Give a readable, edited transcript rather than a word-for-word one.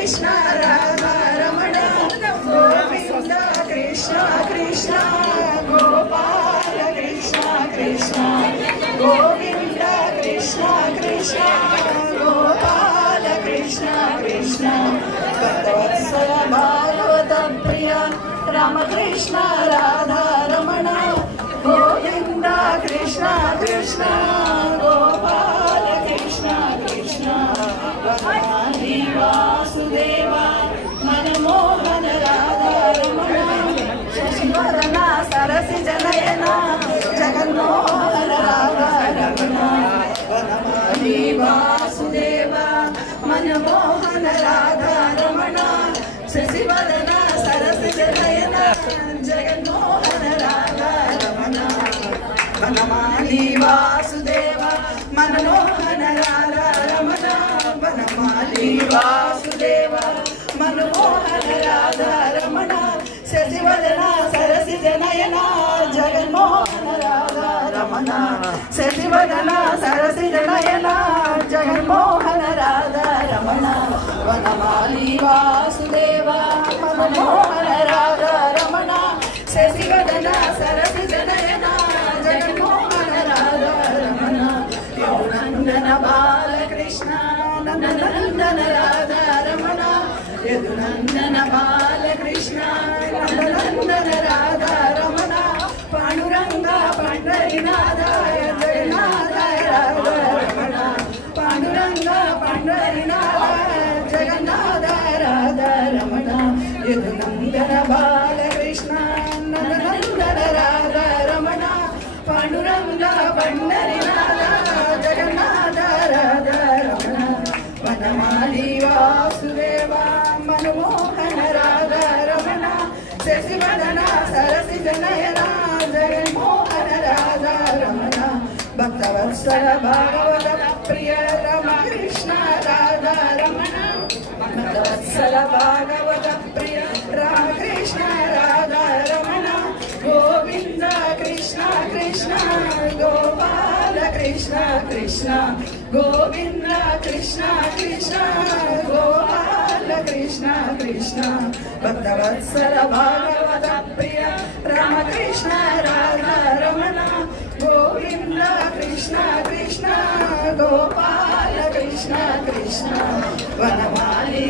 कृष्ण राधा रमण गोविंद कृष्ण कृष्ण गोपाल कृष्ण कृष्ण गोविंद कृष्ण कृष्ण गोपाल कृष्ण कृष्ण भक्तवत्सल भागवत प्रिय रामकृष्ण राधा रमण गोविंद कृष्ण कृष्ण गोपाल कृष्ण कृष्ण भगवानी वासुदेव मनमोहन राधा रमण शशिवदन सरसिज नयन जगन्मोहन राधा रमण वनमाली वासुदेव मनमोहन राधा रमण शशिवदन सरसिज नयन जगन्मोहन राधा रमण वनमाली वासुदेव मनमोहन राधा रमण वनमाली वासुदेव मनमोहन राधा रमण शशिवदन सरसिज नयन जगन्मोहन राधा रमण शशिवदन सरसिज नयन जगन्मोहन राधा रमण वनमाली वासुदेव मनमोहन राधा रमण शशिवदन सरसिज नयन जगन्मोहन राधा रमण यदुनंदन बालकृष्ण नंदन राधा रमण यदुनंदन बालकृष्ण नंदन राधा रमण पांडुरंग पंढरीनाथ जगन्नाथ राधा रमण पांडुरंग पंढरीनाथ जगन्नाथ राधा रमण यदुनंदन बालकृष्ण नंदन राधा रमण पांडुरंग पंढरीनाथ जगन्नाथ राधा रमण वनमाली वासुदेव मनमोहन राधा रमण शशिवदन सरसिज नयन जगन्मोहन राधा रमण भक्तवत्सल भागवत प्रिय रामकृष्ण राधा रमण भक्तवत्सल भागवत प्रिय रामकृष्ण राधा रमण गोविंद कृष्ण कृष्ण गोपाल कृष्ण कृष्ण गोविंद कृष्ण कृष्ण गोपाल कृष्ण कृष्ण भक्तवत्सल भागवत प्रिय रामकृष्ण राधा रमण गोविंद कृष्ण कृष्ण गोपाल कृष्ण कृष्ण वनमाली